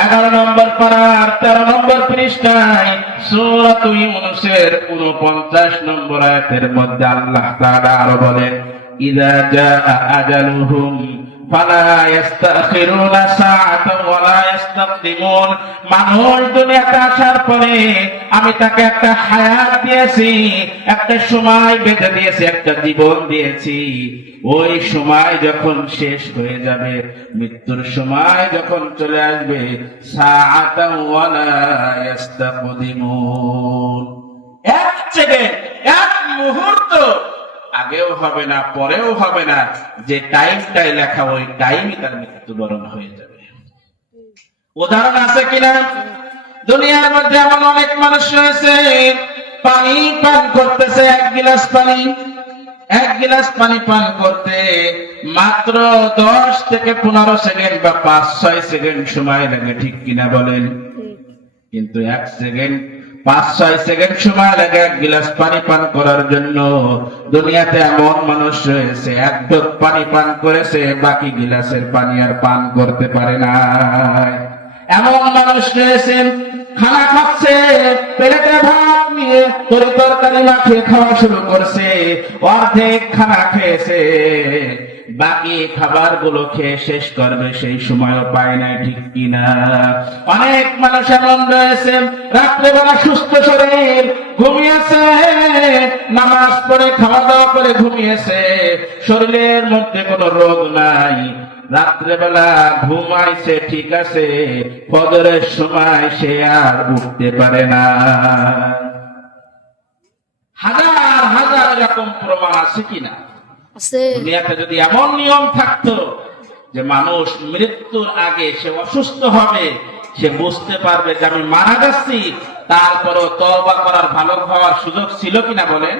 11 নম্বর পারার 13 নম্বর পৃষ্ঠায় সূরা ইউনূসের 49 নম্বর আয়াতের মধ্যে আল্লাহ তাআলা আরো বলেন, ইযা জাআ আজালুহুম ফালা ইস্তাখিরুনা সাআতান ওয়ালা ইস্তাকদিমুন। মানুষ দুনিয়াতে আসার পরে আমি তাকে একটা হায়াত দিয়েছি, একটা সময় বেঁধে দিয়েছি, একটা জীবন দিয়েছি। ওই সময় যখন শেষ হয়ে যাবে, মৃত্যুর সময় যখন চলে আসবে, সাআতান ওয়ালা ইস্তাকদিমুন, এক সেকেন্ড, এক মুহূর্ত আগেও হবে না, পরেও হবে না, যে টাইমটাই লেখা ওই টাইমই তার মৃত্যুবরণ হয়ে যাবে। উদাহরণ আছে কিনা? দুনিয়ার মধ্যে এমন অনেক মানুষ রয়েছে, পানি পান করতেছে, এক গিলাস পানি পান করতে মাত্র 10 থেকে 15 সেকেন্ড বা 5-6 সেকেন্ড সময় লাগে, ঠিক কিনা বলেন? কিন্তু 1 সেকেন্ড 5-6 সেকেন্ড সময় লাগে এক গিলাস পানি পান করার জন্য। দুনিয়াতে এমন মানুষ রয়েছে, এক ঢোক পানি পান করেছে, বাকি গিলাসের পানি আর পান করতে পারে না। এমন মানুষ রয়েছে, খানা খাচ্ছে, প্লেটে ভাত নিয়ে তরকারি মাখিয়ে খাওয়া শুরু করছে, অর্ধেক খানা খেয়েছে, বাকি খাবার গুলো খেয়ে শেষ করবে সেই সময়ও পায় না, ঠিক কিনা? অনেক মানুষ এমন রয়েছে, রাত্রেবেলা সুস্থ শরীর, ঘুমিয়েছে, নামাজ পড়ে খাওয়া দাওয়া করে ঘুমিয়েছে, শরীরের মধ্যে কোনো রোগ নাই, রাত্রেবেলা ঘুমাইছে, ঠিক আছে, ফজরের সময় সে আর উঠতে পারে না। হাজার হাজার এরকম প্রমাণ আছে কিনা? দুনিয়াতে যদি এমন নিয়ম থাকতো যে মানুষ মৃত্যুর আগে সে অসুস্থ হবে, সে বুঝতে পারবে যে আমি মারা যাচ্ছি, তারপরও তওবা করার, ভালো হওয়ার সুযোগ ছিল কিনা বলেন?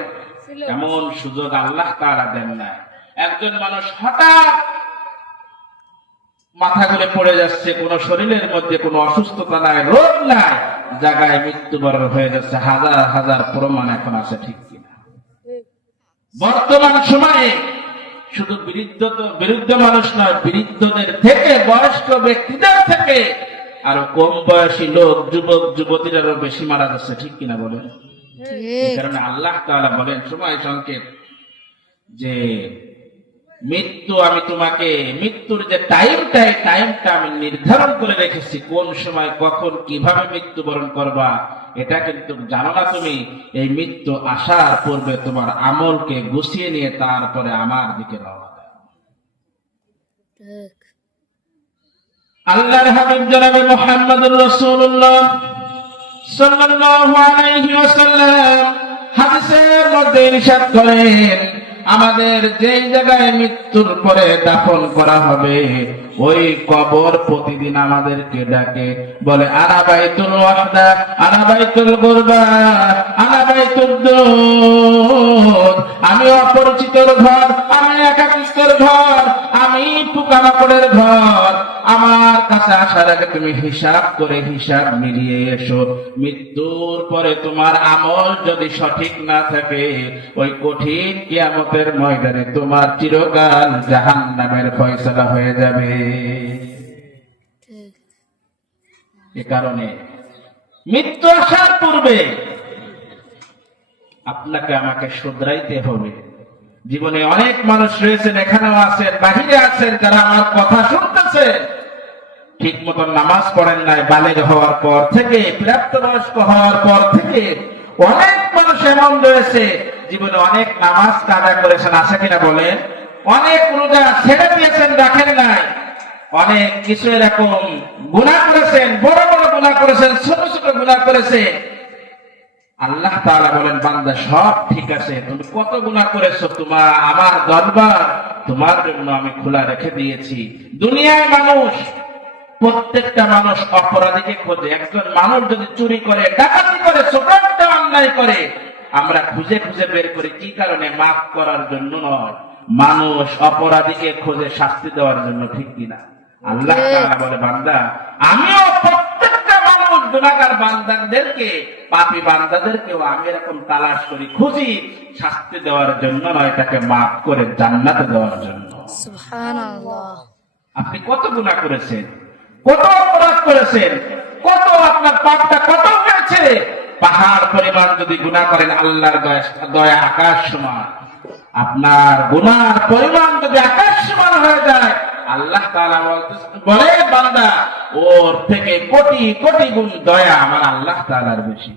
এমন সুযোগ আল্লাহ তাআলা দেন না। একজন মানুষ হঠাৎ মাথা ঘুরে পড়ে যাচ্ছে, কোন শরীরের মধ্যে কোনো অসুস্থতা নাই, রোগ নাই, জায়গায় মৃত্যুবরণ হয়ে যাচ্ছে, হাজার হাজার প্রমাণ এখন আছে, ঠিক কিনা? বর্তমান সময়ে শুধু বিরুদ্ধ মানুষ নয়, বিরুদ্ধদের থেকে, বয়স্ক ব্যক্তিদের থেকে আরো কম বয়সী লোক, যুবক যুবতীরা আরো বেশি মারা যাচ্ছে, ঠিক কিনা বলেন? এই কারণে আল্লাহ তাআলা বলেন সময় সংকেত যে মৃত্যু, আমি তোমাকে মৃত্যুর যে টাইমটা আমি নির্ধারণ করে রেখেছি, কোন সময় কখন কিভাবে মৃত্যুবরণ করবা এটা কিন্তু জানো না তুমি। এই মৃত্যু আসার পূর্বে তোমার আমলকে গুছিয়ে নিয়ে তারপরে আমার দিকে রওনা দাও। আল্লাহর হাবিব জনাবে মুহাম্মদুর রাসূলুল্লাহ সাল্লাল্লাহু আলাইহি ওয়াসাল্লাম হাদিসের মধ্যে ইরশাদ করেন, আমাদের যেই জায়গায় মৃত্যুর পরে দাফন করা হবে ওই কবর প্রতিদিন আমাদেরকে ডাকে, বলে আনা বাইতুল ওয়াহদা, আনা বাইতুল গুরবা, আনা বাইতুল দুদ, আমি অপরিচিতর ঘর, আমি একাকিত্বের ঘর, আমি পোকামাকড়ের ঘর, আমার কাছে আসার আগে তুমি হিসাব করে হিসাব মিলিয়ে এসো। মৃত্যুর পরে তোমার আমল যদি সঠিক না থাকে, ওই কঠিন কিয়ামতের ময়দানে তোমার চিরকাল জাহান্নামের ফয়সালা হয়ে যাবে। এ কারণে মৃত্যু আসার পূর্বে আপনাকে আমাকে শুধরাইতে হবে। জীবনে অনেক মানুষ রয়েছেন, এখানেও আছেন, বাহিরে আছেন, যারা আমার কথা শুনতেছেন, ঠিক মতন নামাজ পড়েন নাই, বালেগ হওয়ার পর থেকে, প্রাপ্তবয়স্ক হওয়ার পর থেকে অনেক মানুষ এমন রয়েছে, জীবনে অনেক নামাজ কাজা করেছেন, আছে কিনা বলেন? অনেক রোজা ছেড়ে দিয়েছেন, রাখেন নাই, অনেক কিছু এরকম গুনাহ করেছেন, বড় বড় গুনাহ করেছেন, ছোট ছোট গুনাহ করেছেন। আল্লাহ তাআলা বলেন, বান্দা সব ঠিক আছে, তুমি কত গুনাহ করেছো, তোমার আমার দরবার তোমার জন্য আমি খোলা রেখে দিয়েছি। দুনিয়ার মানুষ, প্রত্যেকটা মানুষ অপরাধীকে খোঁজে। একজন মানুষ যদি চুরি করে, ডাকাতি করে, ছোট একটা অন্যায় করে, আমরা খুঁজে খুঁজে বের করি, কি কারণে? মাফ করার জন্য নয়, মানুষ অপরাধীকে খোঁজে শাস্তি দেওয়ার জন্য, ঠিক কিনা? আল্লাহ তাআলা বলে, বান্দা আমিও প্রত্যেকটা মানুষ গুনাহগার বান্দাদেরকে, পাপী বান্দাদেরকেও আমি এরকম তালাশ করি, খুঁজি, শাস্তি দেওয়ার জন্য নয়, তাকে মাফ করে জান্নাতে দেওয়ার জন্য। সুবহানাল্লাহ। আপনি কত গুনাহ করেছেন? কত অপরাধ করেছেন, কত আপনার পাপটা কত হয়েছে, পাহাড় পরিমাণ যদি গুনাহ করেন আল্লাহর দয়া আকাশ সমান। আপনার গুনার পরিমাণ যদি আকাশ সমান হয়ে যায়, আল্লাহ তাআলা বলে বান্দা ওর থেকে কোটি কোটি গুণ দয়া আমার আল্লাহ তাআলার বেশি।